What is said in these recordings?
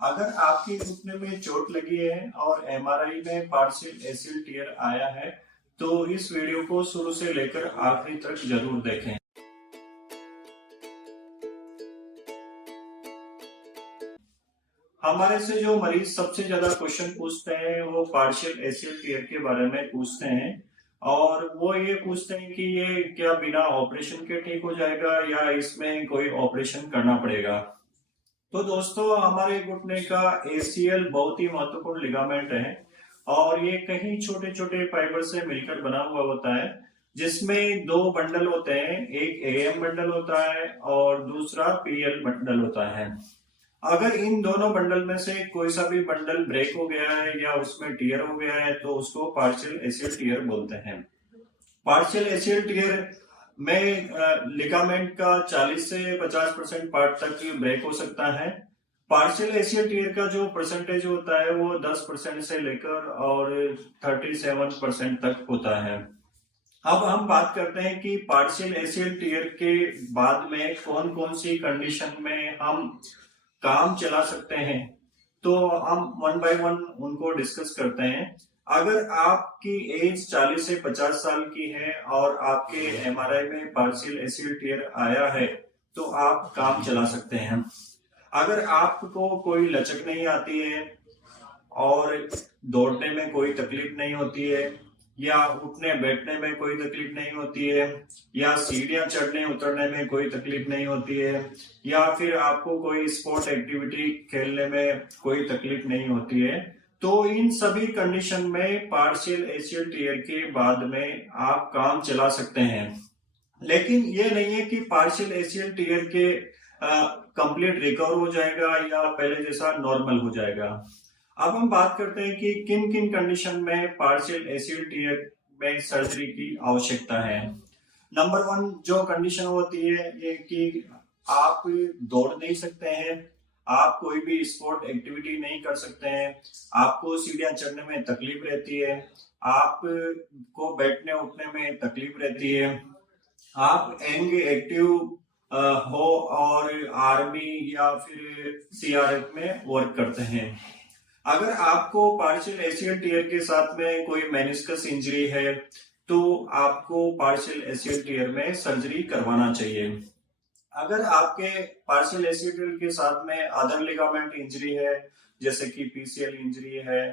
अगर आपके घुटने में चोट लगी है और एमआरआई में पार्शियल एसियल टियर आया है तो इस वीडियो को शुरू से लेकर आखिरी तक जरूर देखें। हमारे से जो मरीज सबसे ज्यादा क्वेश्चन पूछते हैं वो पार्शियल एसियल टियर के बारे में पूछते हैं और वो ये पूछते हैं कि ये क्या बिना ऑपरेशन के ठीक हो जाएगा या इसमें कोई ऑपरेशन करना पड़ेगा। तो दोस्तों हमारे घुटने का एसीएल बहुत ही महत्वपूर्ण लिगामेंट है और ये कई छोटे छोटे फाइबर से मिलकर बना हुआ होता है जिसमें दो बंडल होते हैं, एक एएम बंडल होता है और दूसरा पीएल बंडल होता है। अगर इन दोनों बंडल में से कोई सा भी बंडल ब्रेक हो गया है या उसमें टियर हो गया है तो उसको पार्शियल एसियल टियर बोलते हैं। पार्शियल एसियल टियर में लिगामेंट का 40 से 50% पार्ट तक ब्रेक हो सकता है। पार्शियल एसियल टियर का जो परसेंटेज होता है वो 10% से लेकर और 37% तक होता है। अब हम बात करते हैं कि पार्शियल एसियल टियर के बाद में कौन कौन सी कंडीशन में हम काम चला सकते हैं, तो हम वन बाय वन उनको डिस्कस करते हैं। अगर आपकी एज 40 से 50 साल की है और आपके एमआरआई में पार्शियल एसियल टियर आया है तो आप काम चला सकते हैं। अगर आपको कोई लचक नहीं आती है और दौड़ने में कोई तकलीफ नहीं होती है या उठने बैठने में कोई तकलीफ नहीं होती है या सीढ़ियां चढ़ने उतरने में कोई तकलीफ नहीं होती है या फिर आपको कोई स्पोर्ट एक्टिविटी खेलने में कोई तकलीफ नहीं होती है तो इन सभी कंडीशन में पार्शियल एसियल टियर के बाद में आप काम चला सकते हैं। लेकिन ये नहीं है कि पार्शियल एसियल टियर के कंप्लीट रिकवर हो जाएगा या पहले जैसा नॉर्मल हो जाएगा। अब हम बात करते हैं कि किन किन कंडीशन में पार्शियल एसियल टियर में सर्जरी की आवश्यकता है। नंबर 1 जो कंडीशन होती है ये कि आप दौड़ नहीं सकते हैं, आप कोई भी स्पोर्ट एक्टिविटी नहीं कर सकते हैं, आपको सीढ़ियां चढ़ने में तकलीफ रहती है, आपको बैठने उठने में तकलीफ रहती है, आप यंग एक्टिव हो और आर्मी या फिर सीआरएफ में वर्क करते हैं। अगर आपको पार्शियल एसियल टियर के साथ में कोई मेनिस्कस इंजरी है तो आपको पार्शियल एसियल टियर में सर्जरी करवाना चाहिए। अगर आपके पार्शियल एसियल टियर के साथ में अदर लिगामेंट इंजरी है जैसे कि पीसीएल इंजरी है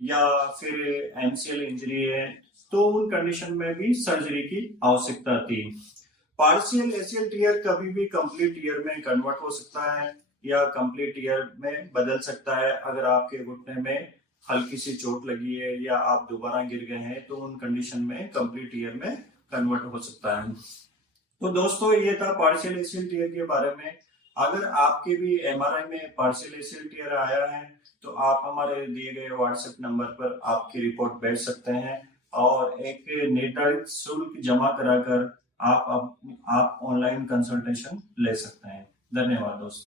या फिर एमसीएल इंजरी है तो उन कंडीशन में भी सर्जरी की आवश्यकता थी। पार्शियल एसियल टियर कभी भी कंप्लीट टियर में कन्वर्ट हो सकता है या कंप्लीट टियर में बदल सकता है। अगर आपके घुटने में हल्की सी चोट लगी है या आप दोबारा गिर गए हैं तो उन कंडीशन में कंप्लीट टियर में कन्वर्ट हो सकता है। तो दोस्तों ये था पार्शियल एसियल टियर के बारे में। अगर आपके भी एमआरआई में पार्शियल एसियल टियर आया है तो आप हमारे दिए गए व्हाट्सएप नंबर पर आपकी रिपोर्ट भेज सकते हैं और एक निर्धारित शुल्क जमा कराकर आप ऑनलाइन कंसल्टेशन ले सकते हैं। धन्यवाद दोस्तों।